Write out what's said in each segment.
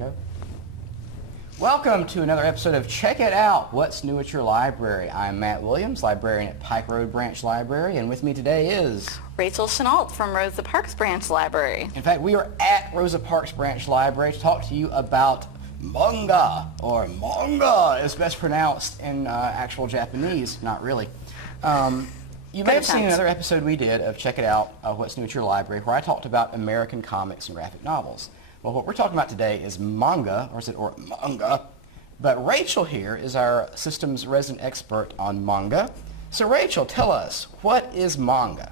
Go. Welcome to another episode of Check It Out, What's New at Your Library. I'm Matt Williams, librarian at Pike Road Branch Library, and with me today is... Rachel Chenault from Rosa Parks Branch Library. In fact, we are at Rosa Parks Branch Library to talk to you about manga, or manga is best pronounced in actual Japanese, not really. You may have seen another episode we did of Check It Out, What's New at Your Library, where I talked about American comics and graphic novels. Well, what we're talking about today is manga, or manga, but Rachel here is our systems resident expert on manga. So Rachel, tell us, what is manga?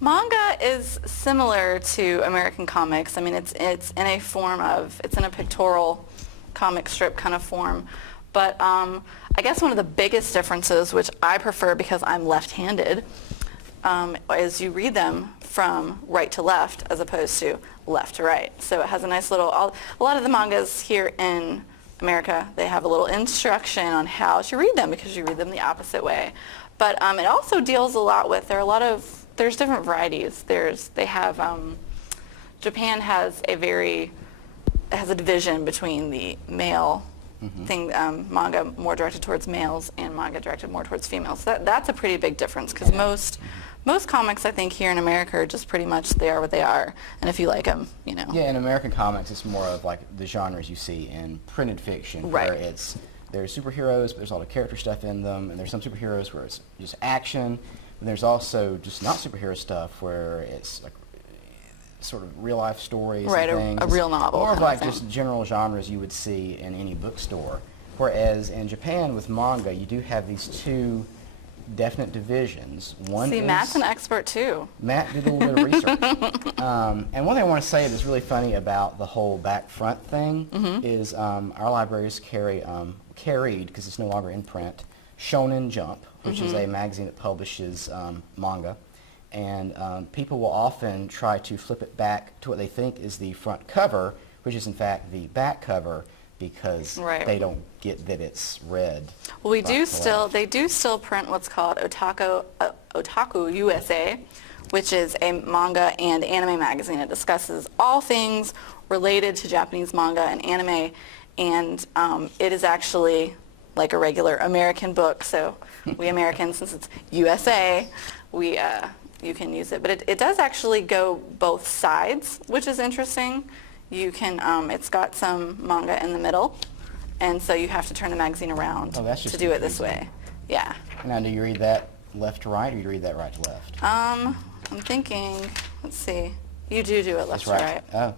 Manga is similar to American comics. I mean, it's in a form of, it's in a pictorial comic strip kind of form. But I guess one of the biggest differences, which I prefer because I'm left-handed, is you read them from right to left as opposed to left to right. So it has a nice little, a lot of the mangas here in America, they have a little instruction on how to read them because you read them the opposite way. But it also deals a lot with, there's different varieties. Japan has a division between the male manga more directed towards males and manga directed more towards females. So that's a pretty big difference because most comics, I think, here in America are just pretty much they are what they are, and if you like them, you know. Yeah, in American comics, it's more of like the genres you see in printed fiction, where there's superheroes, but there's a lot of character stuff in them, and there's some superheroes where it's just action, and there's also just not superhero stuff where it's like sort of real life stories and things. A real novel. Or like just general genres you would see in any bookstore. Whereas in Japan with manga, you do have these two definite divisions. Matt's an expert too. Matt did a little bit of research. And one thing I want to say that's really funny about the whole back front thing is our libraries carried, because it's no longer in print, Shonen Jump, which is a magazine that publishes manga. And people will often try to flip it back to what they think is the front cover, which is in fact the back cover, because they don't get that it's red. Well, they do still print what's called Otaku USA, which is a manga and anime magazine. It discusses all things related to Japanese manga and anime, and it is actually like a regular American book. So we Americans, since it's USA, you can use it. But it does actually go both sides, which is interesting. You can, it's got some manga in the middle, and so you have to turn the magazine around to do it this way. Yeah. Now, do you read that left to right, or do you read that right to left? I'm thinking, let's see. You do it left to right. Oh,